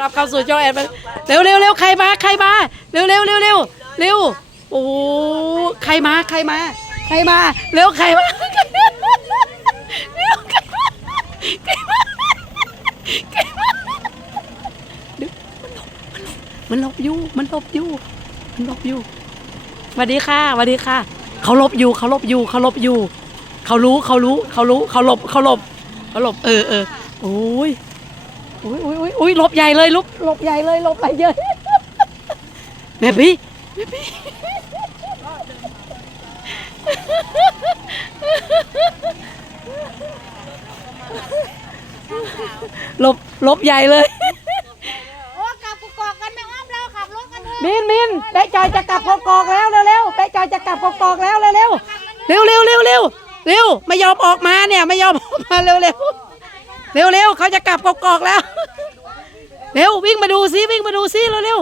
รับเข้าสู่ช่องแอนเร็วเร็วเร็วใครมาใครมาเร็วเร็วเร็วเร็วเร็วโอ้ใครมาใครมาใครมาเร็วใครมาเร็วใครมาใครมาใครมาเดี๋ยวมันหลบมันหลบอยู่มันหลบอยู่มันหลบอยู่สวัสดีค่ะสวัสดีค่ะเขาหลบอยู่เขาหลบอยู่เขาหลบอยู่เขารู้เขารู้เขารู้เขาหลบเขาหลบเขาหลบเออเออโอ้ย อ้ยโอ้ยโอ้ยโอ้ยหลบใหญ่เลยลุกหลบใหญ่เลยหลบไปเยอะแม่พี่แม่พี่หลบหลบใหญ่เลยโอ้กลับกกอกกันไม่อ้อมเราขับรถกันเถอะมินมินแป๊ะจอยจะกลับกกอกแล้วเร็วๆแป๊ะจอยจะกลับกกอกแล้วเร็วๆเร็วเร็วเร็วเร็วเร็วเร็วไม่ยอมออกมาเนี่ยไม่ยอมออกมาเร็วเร็ว เร็วเร็วเขาจะกลับกอกแล้ว เร็ววิ่งมาดูซิวิ่งมาดูซิเร็วเร็ว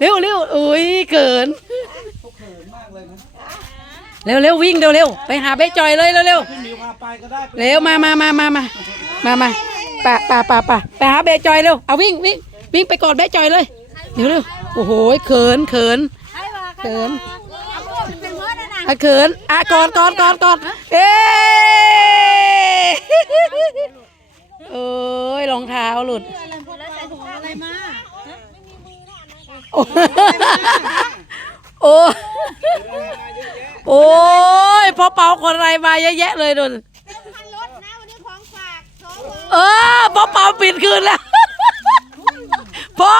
เร็วเร็วอุ้ยเกินเร็วเร็ววิ่งเร็วเร็วไปหาเบ๊จอยเลยเร็วเร็วเร็วมามามามามามามาป่าป่าป่าป่าไปหาเบ๊จอยเร็วเอาวิ่งวิ่งวิ่งไปกอดเบ๊จอยเลยเร็วเร็วโอ้โหเขินเขินเขินอาพวกเป็นเพื่อนนะนะอะเขินอะกอดกอดกอดกอดเอ้ รองเท้าหลุดแล้วใส่ถุงอะไรมาโอ้โอ้โอ้ยพอเป่าคนอะไรมาเยอะแยะเลยดุนเต็มคันรถนะวันนี้ของฝากสวเออพอเป่าปิดคืนแล้วพอ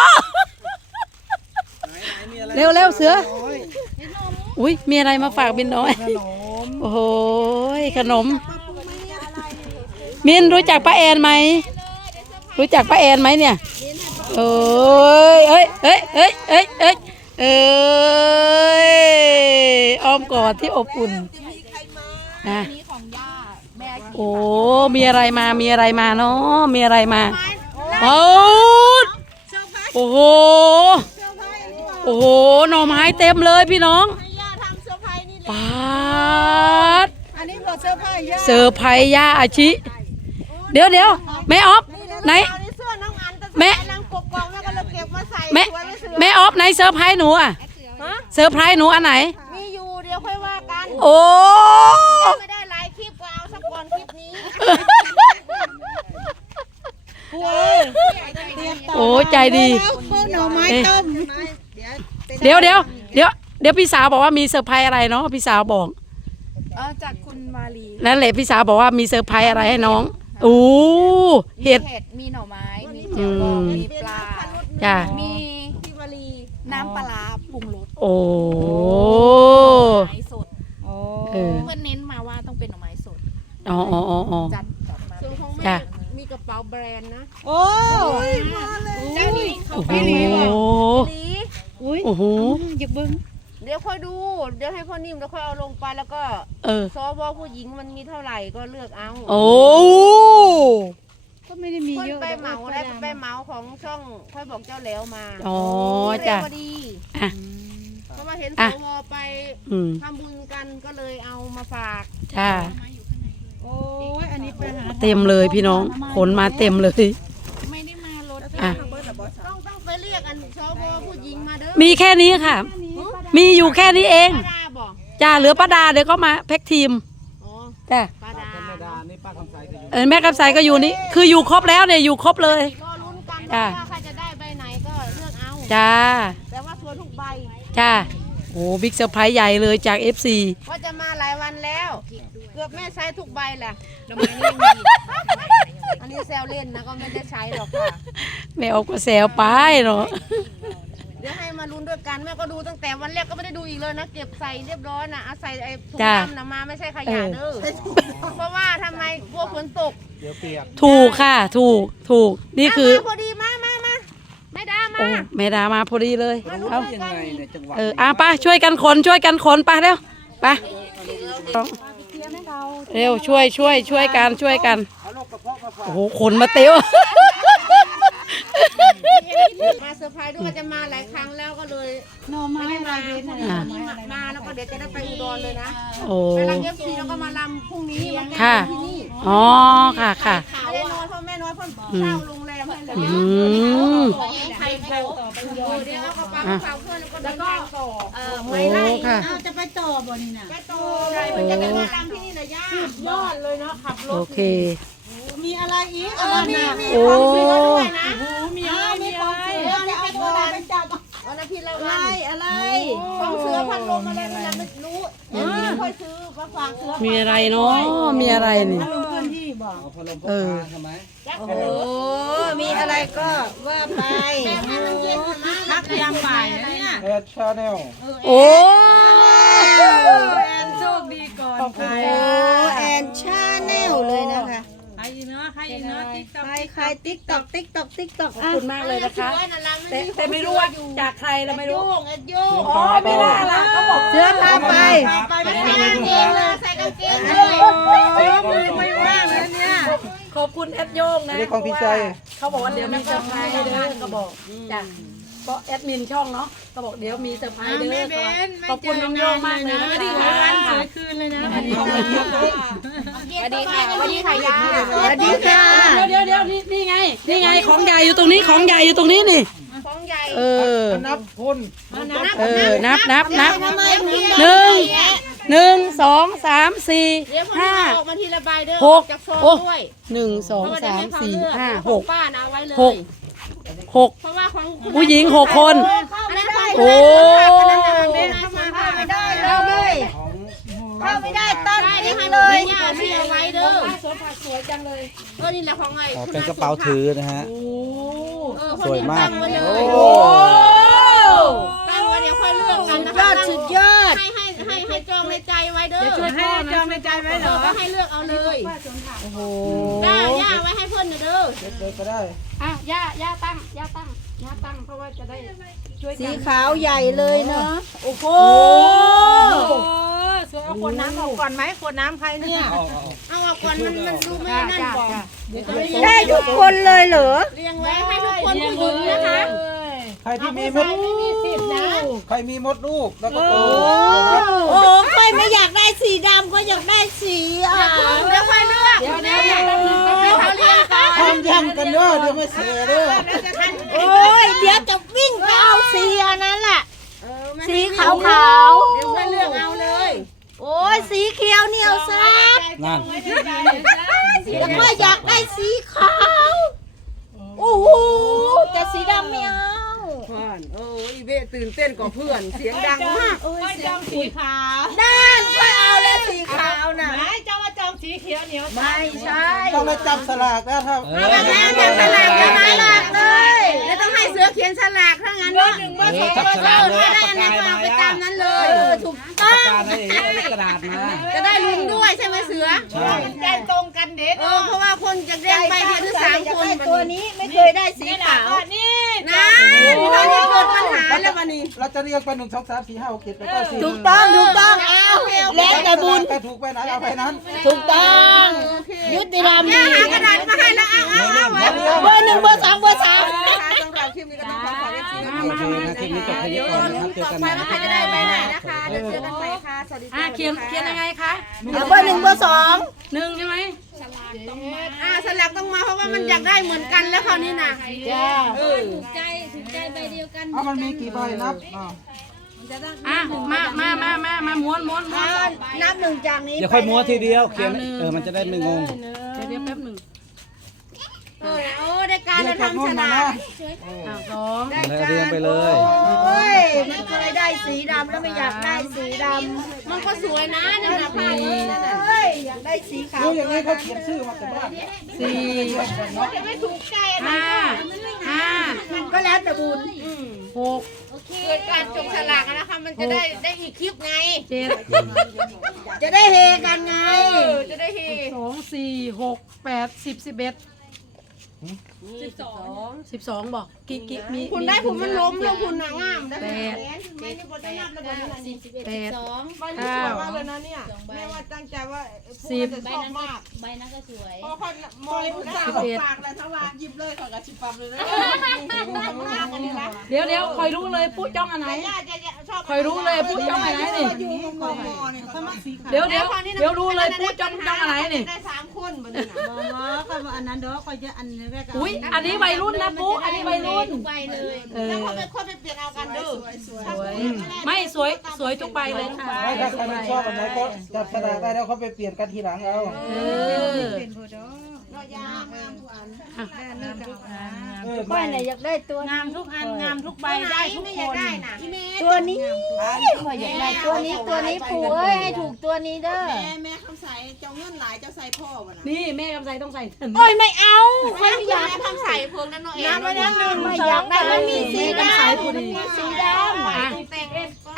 เร็วเร็วเสือ อุ้ยมีอะไรมาฝากบินน้อยขนมโอ้โหขนมมินรู้จักป้าแอนไหม รู้จักป้าแอนไหมเนี่ยโอ้ยเอ้ยเอ้ยเอ้ยเอ้ยเอ้ยเอ้ยอ้อมกอดที่อบอุ่นนะโอ้มีอะไรมามีอะไรมาเนาะมีอะไรมาโอ้โอ้โหโอ้โหหน่อไม้เต็มเลยพี่น้องให้ย่าทำเซอร์ไพรส์นี่ปาดอันนี้บอกเซอร์ไพรส์ย่าเซอร์ไพรส์ย่าอาชิ เดี๋ยวเดี๋ยวแม่ออฟ ไหน เอาในเสื้อน้องอันตั้งแม่แต่ลังกกอกแล้วก็เลยเก็บมาใส่แม่สวยไม่เสือแม่ออฟไหนเซอร์ไพรส์หนูอะฮะเซอร์ไพรส์หนูอันไหน มีอยู่เดี๋ยวค่อยว่ากันโอ้ ไม่ได้หลายคลิปก็เอาสักก่อนคลิปนี้โอ้ใจดีหน่อไม้เอ๊ะต้มเดี๋ยวเดี๋ยวเดี๋ยวเดี๋ยวพี่สาวบอกว่ามีเซอร์ไพรส์อะไรเนาะพี่สาวบอก เออจากคุณมาลีนั่นแหละพี่สาวบอกว่ามีเซอร์ไพรส์อะไรให้น้อง โอ้เห็ด มีเห็ด มีหน่อไม้ มีเจียวบองอืม มีปลา จ้ามีพี่วลีน้ำปลาร้าปรุงรสโอ้ไม้สดเออ เพื่อนเน้นมาว่าต้องเป็นหน่อไม้สด อ๋ออ๋ออ๋ออ๋อ จัดออกมาส่วนของจ้ะแม่มีกระเป๋าแบรนด์นะโอ้เจ้านี่เขาโอ้โหไปไหนหรอลีอุ้ยโอ้โห อย่าเบิ้ง เดี๋ยวค่อยดู เดี๋ยวให้พ่อนิ่มแล้วค่อยเอาลงไปแล้วก็เออซอวผู้หญิงมันมีเท่าไหร่ก็เลือกเอาโอ้ ก็ไม่ได้มีคนเยอะไปเหมาได้ไปเหมาของช่องค่อยบอกเจ้าแล้วมาอ๋อเร็วจ้ะพอดีอะเพราะว่าเห็นอะสวไปอืมทำบุญกันก็เลยเอามาฝาก จ้า โอ้ยอันนี้ไปหาเต็มเลยพี่น้อง ขนมาเต็มเลย ไม่ได้มารถอะ ต้องต้องไปเรียกอันซอวผู้หญิงมาเด้อมีแค่นี้ค่ะ มีอยู่แค่นี้เองป้าดาบอกจ้าเหลือป้าดาเดี๋ยวก็มาแพ็กทีมอ๋อจ้าป้าดาธรรมดานี่ป้าคำใสก็อยู่เออแม่กำไสก็อยู่นี่คืออยู่ครบแล้วเนี่ยอยู่ครบเลย ก็ลุ้นกันจ้ะ ว่าใครจะได้ใบไหนก็เลือกเอา จ้าแต่ว่าสวยทุกใบจ้าโอ้บิ๊กเซอร์ไพรส์ใหญ่เลยจาก FC ว่าจะมาหลายวันแล้ว เกือบแม่ใช้ทุกใบแหละอันนี้แซวเล่นนะก็ไม่ได้ใช้หรอกค่ะแม่ออกก็แซวไปเนาะ เดี๋ยวให้มาลุ้นด้วยกันแม่ก็ดูตั้งแต่วันแรกก็ไม่ได้ดูอีกเลยนะเก็บใส่เรียบร้อยนะเอาใส่ไอ้ถุงจ้ะดำนะมาไม่ใช่ขยะเด้อเพราะว่าทำไมกลัวฝนตกเดี๋ยวเปียกถูกค่ะ ถูกถูกนี่คือเามาพอดีมามามาไม่ได้มา โอ้แม่ดามาพอดีเลยมาลุ้นเอาด้วยยังกันไงเนี่ยจังหวะเอออะไปช่วยกันขนช่วยกันขนไปเร็วไปเร็วช่วยช่วยช่วยกันช่วยกันเอาโรคกระเพาะมาฝากโอ้โหขนมาเตี้ยว มาเซอร์ไพรส์ด้วยว่าจะมาหลายครั้งแล้วก็เลยหน่อไม้ไม่ได้อะไรมาเว้นอะไรอะนี่มามาแล้วก็เดี๋ยวจะได้ไปอุดรเลยนะโอ้ ไปรำเอฟซีแล้วก็มาลำพรุ่งนี้มาแก้ค่ะบนที่นี่อ๋อค่ะค่ะ ไม่ได้นอนเพราะแม่น้อยเพ่นเช่าโรงแรมให้เลยอืมเดี๋ยวเอากระเป๋าฝากเพื่อนแล้วก็เดินทางต่อเออโอ้ไม่ไล่ค่ะเอาจะไปต่อบ่นี่น่ะ ไปต่อใช่มันจะเป็นมาตามที่นี่นะย่า ยอดเลยเนาะขับรโอถเค มีอะไรอีกเออะไรอมีน่ะมีโอ้ของเสือด้วยนะมีอะไรมีอะไรเสือนี่เป็นโบราณวันอาทิตย์ละวันอะไรของเสือพัดลมอะไรนี่เราไม่รู้เดี๋ยวนี้ค่อยซื้อมาฝากเสือมีอะไรเนาะมีอะไรนี่ลงพื้นที่บ่เอาพัดลมพกเออพาใช่ไหมโอ้โอ้มีอะไรก็ว่าไปแบบให้มันเย็นนะพักยามบ่ายนะเนี่ยแอดชาแนลโอ้แอนโชคดีก่อนใครแอนชาแนลเลยนะคะ ใครอีกเนาะใครอีกเนาะติ๊กต็อกใครใครติ๊กตอกติ๊กตอกติ๊กตอกขอบคุณมากเลยนะคะสวยนะลังแต่แต่ไม่รู้ว่าจากใครเราไม่โยรู้งเอ็ดโยงอ๋อไม่ได้ละเขาบอกเสื้อผ้าไปไปไม่ใส่กางเกงเลยใส่กางเกงเลยไม่ว่างแล้วเนี่ยขอบคุณแอดโยงนะนี่ของพี่ใจเขาบอกว่าเดี๋ยวมีเซอร์ไพรส์เด้อก็บอกจ้ะ เพราะแอดมินช่องเนาะก็บอกเดี๋ยวมีเซอร์ไพรส์เด้อขอบคุณน้องโยงมากเลยนะคะสวยคืนเลยนะสวัสดีค่ะสวัสดีค่ะยาสวัสดีค่ะ เดี๋ยวเดี๋ยวนี่นี่ไง นี่ไงของใหญ่อยู่ตรงนี้ของใหญ่อยู่ตรงนี้นี่ของใหญ่เออนับคุณเออนับนับนับหนึ่งหนึ่งสองสามสี่เดี๋ยวคนห้านี้ออกมาทีละใบเด้อหกจากซองโอ้ด้วยหนึ่งสองเพราะว่าได้สามให้เขาสี่เลือกห้าขหองกป้านะเอาไว้เลยหก หกเพราะว่าของคุณผู้หญิงหกคนอันนั้นของโอ้ เข้ามาเข้าไม่ได้เราเลยของเข้าไม่ได้ต้นได้ได้นี้ให้เลเลยยย่าที่เอาไว้เด้อสวนผักสวยจังเลยเออนี่แหละของไงอ๋อเป็นกระเป๋าถือนะฮะโอ้เออสวยมาก ตั้งไว้เลโอ้ยโอ้ ตั้งไว้เดี๋ยวค่อยเลือกกันนะ ย คะ อดสุดยอด ให้ให้ให้ให้จองในใจไว้เด้อช่วยพ่อนะจองในใจไว้เหรเอออก็ให้เลือกเอาเลยโอ้โหย่าย่าไว้ให้เพื่อนเด้อเด็กๆก็ได้อะย่าย่าตั้งย่าตั้งย่าตั้งเพราะว่าจะได้ช่วยสีกันขาวใหญ่เลยเนาะโอ้โหสวยเอาขวดน้ำออกก่อนไหมขวดน้ำใครเนี่ยเอาเอาเอาออกก่อนมันมันดูไม่นั่นบอกได้ทุกคนเลยเหรอเรียงไว้ให้ทุกคนผู้หญิงนะคะ ใครที่มีมดไม่มีสิทธิ์นะใครมีมดลูกแล้วก็โตโอ้ค่อยไม่อยากได้สีดำก็อยากได้สีอะเดี๋ยวค่อยเลือกเดี๋ยวเดี๋ยวเดี๋ยวแป๊บนึงแป๊บนึให้งเขาเลือกก่อนห้ามย่ำกันเด้อเดี๋ยวไม่เสียเด้อโอ้ยเดี๋ยวจะวิ่งไปเอาสีอันนั้นแหละเออไม่สีขาวขาวเดี๋ยวค่อยเลือกเอาเลย โอ้ยสีเขียวเหนียวซับนั่นแล้วก็อยากได้สีขาว ตื่นเต้นกว่าเพื่อน เสียงดังมากก็จองสีขาวด้านก็เอาเลยสีขาวน่ะไหนเจ้าว่าจองสีเขียวเหนียวไม่ใช่ต้องได้จับสลากนะถ้าเอาแบบนั้นแบบสลากจะมาหลากเลยแล้วต้องให้เสือเขียนสลากถ้างั้นเนาะเออจับสเอลากอเลยถ้าได้เอาอันปากนี้กาก็มาเอาไปอะตามนั้นเลยเออถูกต้อปากงกาให้เอากระดาษมาจะได้ลุ้นด้วยใช่ไหมเสือใช่ใจตรงกันเด็ดเออเพราะว่าคนจะเรียงไปเดือนที่สามอยากคนได้ตัวนี้ไม่เคยได้สีขาวนี่ นะที่เขาจะเกิดปัญหาแล้ววันนี้เราจะเรียกไปหนึ่งสองสามสี่ห้าหกเจ็ดแปดเก้าสิบถูกต้องถูกต้องเอาแล้วแต่บุญไปถูกไปไหนเอาไปนั้น ถูกต้องยุติธรรมย่าดีหากระดาษมาให้แล้วเอาเอาเอาไว้เบอร์หนึ่งเบอร์สองเบอร์สามสำหรับคลิปนี้ก็ต้องขอขอบคุณโอเคนะคลิปนี้จบแค่นี้ก่อนนะครับเจอต่อกันไปใหม่ว่าใครจะได้ใบไหนนะคะเดี๋ยวเจอกันใหม่ค่ะสวัสดีอะค่ะเขียนเขียนยังไงคะเอาเบอร์หนึ่งเบอร์สองหนึ่งใช่ไหม อ่าสลักต้องมาเพราะว่ามันอยากได้เหมือนกันแล้วคราวนี้นะจ้าถูกใจถูกใจใบเดียวกันเอามันมีกี่ใบนับอ่าอะมามามามามาม้วนม้วนม้วนนับหนึ่งจากนี้เดี๋ยวค่อยม้วนทีเดียวเขียนเออมันจะได้ไม่งงเดี๋ยวเดี๋ยวแป๊บหนึ่งเออโอ้ได้ การเรียเรากจากโน่ทำนฉมาลานะกอะสองแล้วเรียงไปเลย โอ้ยไม่เคยได้สีดำแล้วไม่อยากได้สีดมันก็สวยนะนั่นนะผ้านี้นั่นน่ะำเฮ้ยอยากได้สีขาวรู้อย่างนี้เขาเขียนชื่อมาจากบ้านสี่จะไม่ถูกใจอะไรห้าห้าก็แล้วแต่บุญหกเกิดการจงฉลากอะนะคะมันจะได้ได้อีกคลิปไงเจ็ดจะได้เฮกันไงเออจะได้เฮสองสี่หกแปดสิบสิบเอ็ด สิบสองสิบสองบอกกี่กี่มีคุณได้ผมมันล้มแล้วคุณน่ะงามได้แปดไม่ได้บนนับแล้วบนนั้นสิบสิบเอ็ดแปสิดบสองเก้าว่าเลยนะเนี่ยสองใบแม่ว่าตั้งใจว่าสิบใบนั้นก็ใบนั้นก็สวยพอคนมองอุตส่าห์ปากแล้วถ้าว่าหยิบเลยขอกระชิบปั๊บเลยนะมากอันนี้ละเดี๋ยวเดี๋ยวคอยรู้เลยปุ๊จ้องอันไหนย่าจะชอบ คอยรู้เลยพูดจ้องอะไรนี่ อยู่กองมอเนี่ยเขามาสีขาวเดี๋ยวเดี๋ยวเดี๋ยวรู้เลยพูดจ้องจ้องอะไรนี่ ได้สามคนบนนี้นะมอก็อันนั้นเด้อคอยจะอันนี้แรกอุ้ยอันนี้วัยรุ่นนะปุ๊อันนี้วัยรุ่นไปเลยเออ แล้วเขาไปค่อยไปเปลี่ยนเอากันเด้อไม่สวยสวยทุกใบเลยค่ะ ไม่ถ้าใครไม่ชอบอันไหนก็จับสลากได้แล้วเขาไปเปลี่ยนกันทีหลังเอา เออ เป็นผู้ดอก ยามงามทุกอันเออป้ายไหนอยากได้ตัวงามทุกอันงามทุกใบได้ทุกคนได้นะตัวนี้คอยอยากได้ตัวนี้ตัวนี้ปู่เอ้ยให้ถูกตัวนี้เด้อแม่คำใสเจ้าเงินหลายเจ้าใส่พ่อวะนะนี่แม่กำไสต้องใส่ถึงโอ้ยไม่เอาคอยไม่อยากคำใสพวกนั้นเนาะเองน้ำไม่ได้ไม่อยากได้มันมีสีดำมันมีสีดำอะ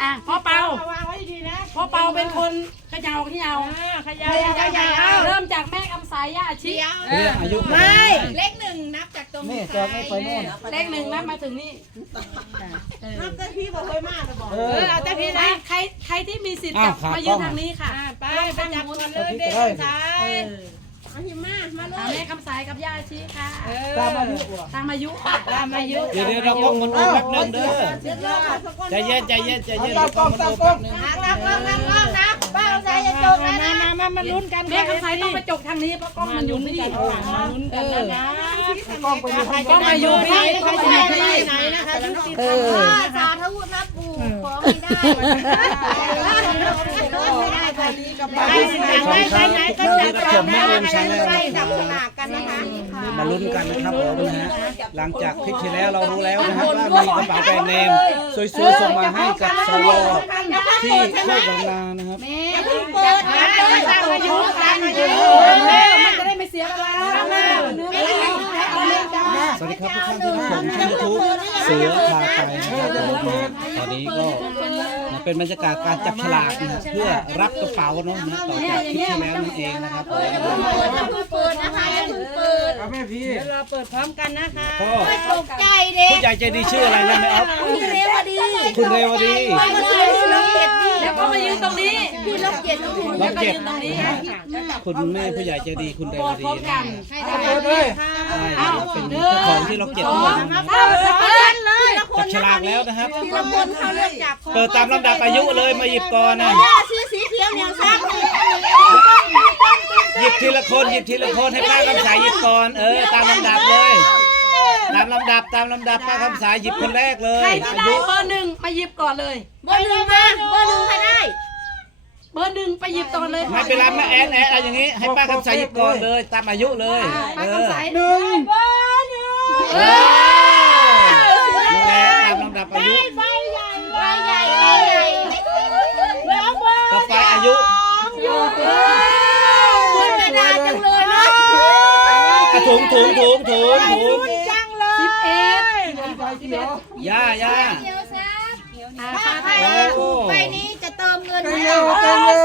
อะพ่อเปาพ่อเปาเป็นคนเขยาวขยาวขยาวขยาวเริ่มจากแม่ กำไสย่าชิเรียกอายุไม่ เลขหนึ่งนับจากตรงนี่จากไม่ไปโน่น เลขหนึ่งนะมาถึงนี่นับแต่พี่บอกเคยมาแต่บอกเอเอออเอาแต่พี่นะใครใครที่มีสิทธิ์อ้าจัวบขามายืนกล้อง ทางนี้ค่ะไปไปจับก่อนเลยอาทิตย์เด็ก็กได้เออเอาหิมะมาเลเอายแม่กำไสกับย่าชิค่ะตามอายุว่ะตามอายุค่ะตามอายุเดี๋ยวเดี๋ยวเรากล้องมันดูแป๊บนึงเด้อเดี๋ยวเราขอสักคนใจเย็นใจเย็นใจเย็นตามกล้องตามกล้องนับนับนับนับนะป้าใส่จะจบแล้วนะ มามามาลุ้นกันแม่กำไสต้องไปจกทางนี้เพราะกล้องมันอยู่นี่เออกล้องไปดู ข้างกล้องมาอยู่นี่กล้องมาอยู่นี่ไหนนะคะเออสาธุนะปู่ขอให้ได้ได้พอดีกับไปไหนไหนก็จับจองได้ใครไปจับสลากกันนะคะมาลุ้นกันนะครับผมนะฮะหลังจากคลิปที่แล้วเรารู้แล้วนะครับว่ามีกระเป๋าแบรนด์เนมสวยๆส่งมาให้กับสวที่โคกบางนานะครับเปิดนะเลยตามอายุตามอายุมันจะได้ไม่เสียเวลาส วัสดีครับทุกท่านที่รับชมช่องยูทูบเสือพาไปนะครับตอนนี้ก็เป็นบรรยากาศการจับฉลากนะเพื่อรับกระเป๋าเนาะนะต่อจากคลิปที่แล้วนั่นเองนะครับผมเปิดนะคะอย่าเพิ่งเปิดเอาแม่พี่เราเปิดพร้อมกันนะคะก็ตกใจเด็กผู้ใหญ่ใจดีชื่ออะไรนะแม่อ๊อฟพี่เรวดีคุณเรวดี มาซื้อพี่ล็อกเก็ตนี่แล้วก็มายืนตรงนี้พี่ล็อกเก็ตน้องพี่ล็อกเก็ตตรงนี้คุณแม่ผู้ใหญ่ใจดีคุณเรกวอดดีพร้อมกันะนใช่เป็นเจ้าของที่ล็อกเก็ตทั้งหมดนะครับเอาเลยเลยจับฉลากแล้วนะครับทีละคนเขาเลือกจับเปิดตามลำดับอายุเลยมาหยิบก่อนนะย่าซื้อสีเขียวเหนียวซักหยิบทีละคนหยิบทีละคนให้ป้าคำสายหยิบก่อนเออตามลำดับเลย ตามลำดับตามลำดับป้าคำสายหยิบคนแรกเลใครยที่อาได้ยุเบอร์หนึ่งมาหยิบ ก่อนเลย เบอร์หนึ่งมาเบอร์หนึ่งใครได้ เบอร์หนึ่งไปหยิบก่อนเลยไม่เป็นไรแม่แอนแอนอะไรอย่างนี้ ให้ป้าคำสายหยิบก่อนเลย ตามอายุเลยป้าเออคำใสหนึ่งเออนั่นแหละตามลำดับอายุใบใหญ่ใบใหญ่แล้วเบอร์ต่อไปอายุคุณไม่ได้จังเลยนะอะถุงถุงถุงถุงถุงจังเลยสิบเอ็ดย่าย่า เดี๋ยวซับอ่าป้าไทยโอ้ใบนี้จะเติมเงินเร็วเร็วเร็ว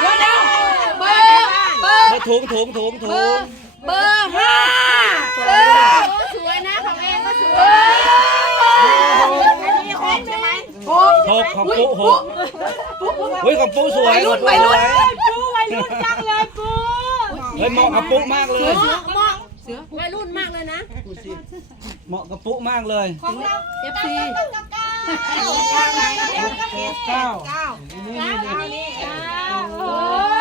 เดี๋ยวเดี๋ยวเบอร์เบอร์เบอร์ถุงถุงถุงถุงเบอร์ห้าเออสวยนะของเองก็สวยเอออันนี้หกใช่ไหมหกหกของปุ๊หกเฮ้ยของปุ๊สวยวัยรุ่นของวัยรุ่นสวยเฮ้ยเหมาะกับปุ๊มากเลย เหมาะวัยรุ่นมากเลยนะเหมาะกับปุ๊มากเลยเอฟซีเก้าอันนี้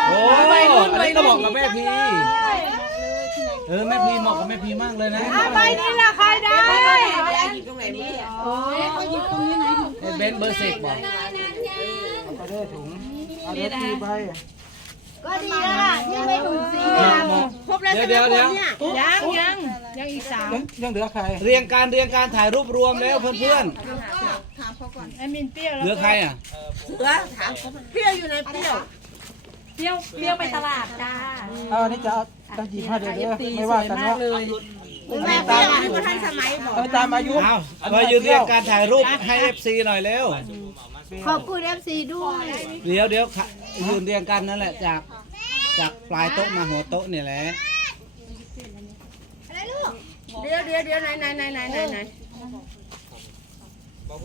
โอ้ยอันนี้ก็เหมาะกับแม่พีเออแม่พีเหมาะกับแม่พีมากเลยนะใบนี้ล่ะใครได้โอ้ยไอ้เบนซ์เบอร์สิบบอกนี่นะ ก็ดีแล้วล่ะที่ไม่ถูกสีครบแล้วเดี๋ใช่ยวไหมเดี๋ยวคนเดี๋ยวเนี่ยยังยังยังอีกสามยังเหลือใครเรียงการเรียงการถ่ายรูปรวมแล้วเพื่อนไอ้มินเปรี้ยวๆแล้เหวลือใครอะเสือถามเขาเปรี้ยวอยู่ในเปรี้ยวเปรี้ยวเปรี้ยวไปตลาดจ้า เอาอันนี้จะเอาจะหยิบให้เดี๋ยวเดี๋ยวไม่ว่ากันมาเนาะกเลย แม่เปรี้ยวที่คนทันสมัยบอกเออตามอายุเอามายืนเรียงการถ่ายรูปให้ FC หน่อยเร็ว ขอบคุณเอฟซีด้วยเดี๋ยวเดี๋ยวค่ะยืนเรียงกันนั่นแหละจากจากปลายโต๊ะมาหัวโต๊ะเนี่ยแหละเดี๋ยวเดี๋ยวเดี๋ยวไหนไหนไหนไหนไหนไหน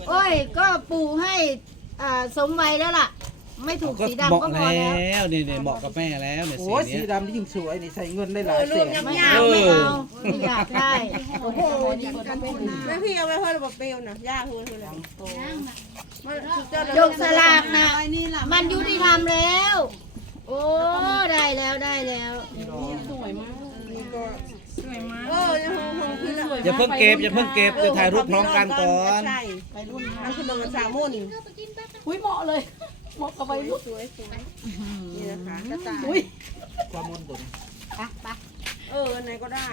โอ้ยก็ปู่ให้อ่าสมวัยแล้วล่ะ ไม่ถูกก็สีเหมาะดำก็พอแล้แล้ววนี่เนี่ยเหมาะกับแม่แล้วเนี่ยโอ้สียสีเนี้ย ดำนี่ยิ่งสวยนี่ใส่เงินได้หลายแสนไม่เอาไม่เอาไม่อยากได้โอ้โหแม่พี่เอาไว้เพื่อระบบเปลวนะย่าคุณคืออะไรมันสุดยอดยกสลากนะมันยุติธรรมแล้ว โอ้ ได้แล้วได้แล้ว เออยังคงคงคือละอย่าเพิ่งเก็บอย่าเพิ่งเก็บจะถ่ายรูปพร้อมกันก่อนใช่ไปรุ่นอันคือโดนสามมุนอุ้ยเหมาะเลย เหมาะกับวัยรุ่นสวยสวยนี่นะคะกระต่ายอุ้ยความมนตุนเอออันไหนก็ได้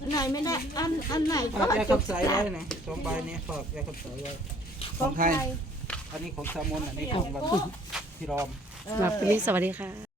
อันไหนไม่ได้อันอันไหนก็ฝากยาจขับบสายไว้นะสองใบนี้ฝากยาขับสายไว้ของใครอันนี้ของสามมนอันนี้ของแบบพี่รอม สำหรับวันนี้สวัสดีค่ะ